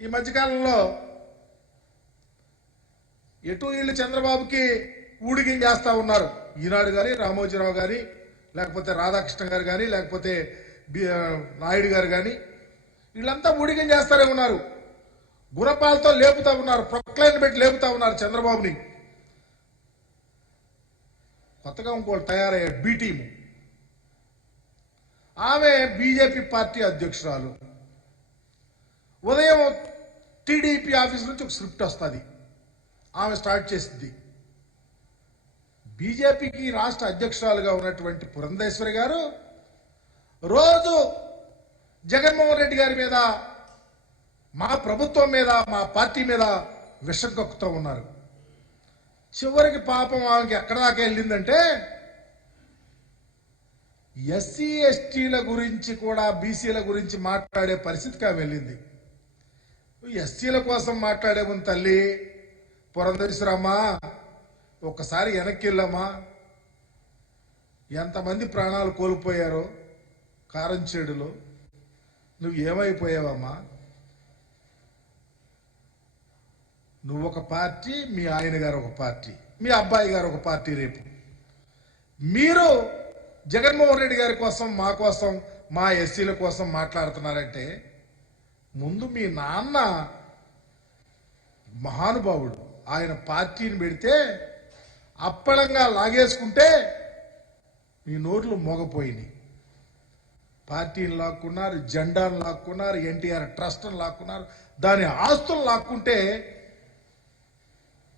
ఈ మధ్యకాలంలో ఎటు వీళ్ళు చంద్రబాబుకి ఊడిగం చేస్తా ఉన్నారు. ఈనాడు కానీ, రామోజీరావు కానీ, లేకపోతే రాధాకృష్ణ గారు కానీ, లేకపోతే నాయుడు గారు కానీ, వీళ్ళంతా ఊడిగం చేస్తారే ఉన్నారు. గుణపాలతో లేపుతా ఉన్నారు, ప్రొక్లైన్ పెట్టి లేపుతా ఉన్నారు చంద్రబాబుని. కొత్తగా ఇంకోటి తయారయ్యాడు బి టీము. ఆమె బీజేపీ పార్టీ అధ్యక్షురాలు. ఉదయం టీడీపీ ఆఫీస్ నుంచి ఒక స్క్రిప్ట్ వస్తుంది, ఆమె స్టార్ట్ చేసింది. బీజేపీకి రాష్ట్ర అధ్యక్షురాలుగా ఉన్నటువంటి పురంధేశ్వరి గారు రోజు జగన్మోహన్ రెడ్డి గారి మీద, మా ప్రభుత్వం మీద, మా పార్టీ మీద విషం కక్కుతూ ఉన్నారు. చివరికి పాపం ఆమెకి ఎక్కడ దాకా వెళ్ళిందంటే ఎస్సీ ఎస్టీల గురించి కూడా, బీసీల గురించి మాట్లాడే పరిస్థితికి ఆమె వెళ్ళింది. ఎస్సీల కోసం మాట్లాడే ముందు తల్లి పురంధేశ్వరమ్మా, ఒక్కసారి వెనక్కి వెళ్ళమ్మా. ఎంతమంది ప్రాణాలు కోల్పోయారో కారంచేడులో, నువ్వు ఏమైపోయావమ్మా? నువ్వు ఒక పార్టీ, మీ ఆయన గారు ఒక పార్టీ, మీ అబ్బాయి గారు ఒక పార్టీ. రేపు మీరు జగన్మోహన్ రెడ్డి గారి కోసం, మా కోసం, మా ఎస్సీల కోసం మాట్లాడుతున్నారంటే ముందు మీ నాన్న మహానుభావుడు, ఆయన పార్టీని పెడితే అప్పళంగా లాగేసుకుంటే మీ నోర్లు మోగపోయినాయి. పార్టీని లాక్కున్నారు, జెండాను లాక్కున్నారు, ఎన్టీఆర్ ట్రస్ట్ని లాక్కున్నారు, దాని ఆస్తులు లాక్కుంటే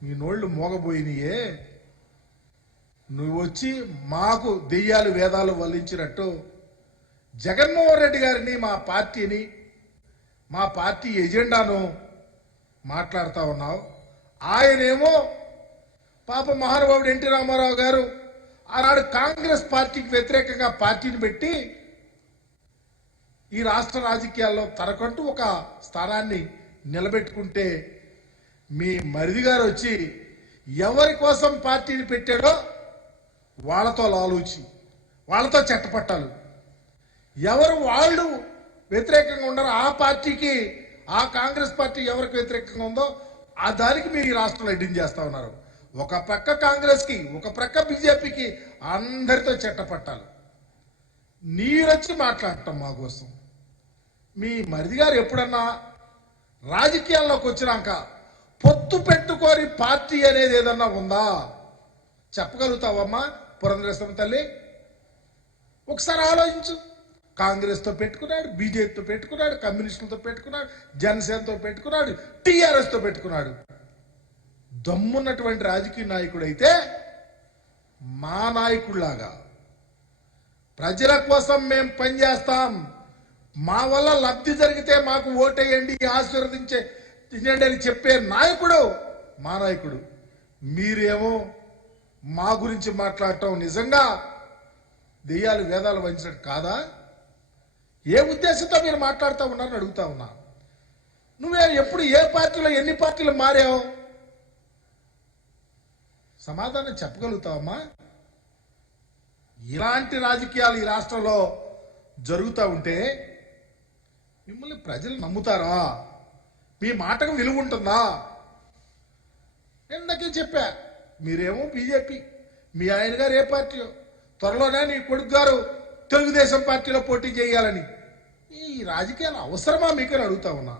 మీ నోళ్ళు మోగపోయినాయే. నువ్వు వచ్చి మాకు దెయ్యాలు వేదాలు వల్లించినట్టు జగన్మోహన్ రెడ్డి గారిని, మా పార్టీని, మా పార్టీ ఎజెండాను మాట్లాడుతూ ఉన్నావు. ఆయనేమో పాప మహానుభావుడు ఎన్టీ రామారావు గారు ఆనాడు కాంగ్రెస్ పార్టీకి వ్యతిరేకంగా పార్టీని పెట్టి ఈ రాష్ట్ర రాజకీయాల్లో తనకంటూ ఒక స్థానాన్ని నిలబెట్టుకుంటే, మీ మరిది గారు వచ్చి ఎవరి కోసం పార్టీని పెట్టాడో వాళ్ళతో లాలూచి, వాళ్ళతో చట్టపట్టాలు, ఎవరు వాళ్ళు వ్యతిరేకంగా ఉన్నారో ఆ పార్టీకి, ఆ కాంగ్రెస్ పార్టీ ఎవరికి వ్యతిరేకంగా ఉందో ఆ దానికి మీరు ఈ రాష్ట్రంలో ఎడ్డింగ్ చేస్తా ఉన్నారు. ఒక ప్రక్క కాంగ్రెస్కి, ఒక ప్రక్క బీజేపీకి, అందరితో చట్టపట్టాలు. నీరొచ్చి మాట్లాడటం మా కోసం. మీ మరిది గారు ఎప్పుడన్నా రాజకీయాల్లోకి వచ్చినాక పొత్తు పెట్టుకొని పార్టీ అనేది ఏదన్నా ఉందా? చెప్పగలుగుతావమ్మా పురంధరేశ్వరి తల్లి? ఒకసారి ఆలోచించు. కాంగ్రెస్తో పెట్టుకున్నాడు, బీజేపీతో పెట్టుకున్నాడు, కమ్యూనిస్టులతో పెట్టుకున్నాడు, జనసేనతో పెట్టుకున్నాడు, టీఆర్ఎస్తో పెట్టుకున్నాడు. దమ్మున్నటువంటి రాజకీయ నాయకుడు అయితే మా నాయకుడిలాగా ప్రజల కోసం మేము పనిచేస్తాం, మా వల్ల లబ్ధి జరిగితే మాకు ఓటేయండి, ఆశీర్వదించండి అని చెప్పే నాయకుడు మా నాయకుడు. మీరేమో మా గురించి మాట్లాడటం నిజంగా దెయ్యాలు వేదాలు వంచినట్టు కాదా? ఏ ఉద్దేశంతో మీరు మాట్లాడుతూ ఉన్నారని అడుగుతా ఉన్నా. నువ్వే ఎప్పుడు ఏ పార్టీలో ఎన్ని పార్టీలు మారావు? సమాధానం చెప్పగలుగుతావమ్మా? ఇలాంటి రాజకీయాలు ఈ రాష్ట్రంలో జరుగుతూ ఉంటే మిమ్మల్ని ప్రజలు నమ్ముతారా? మీ మాటకు విలువ ఉంటుందా? ఇందాకే చెప్పా, మీరేమో బీజేపీ, మీ ఆయన గారు ఏ పార్టీయో, త్వరలోనే నీ కొడుకు గారు తెలుగుదేశం పార్టీలో పోటీ చేయాలని. ఈ రాజకీయాలు అవసరమా మీకు అని అడుగుతా ఉన్నా.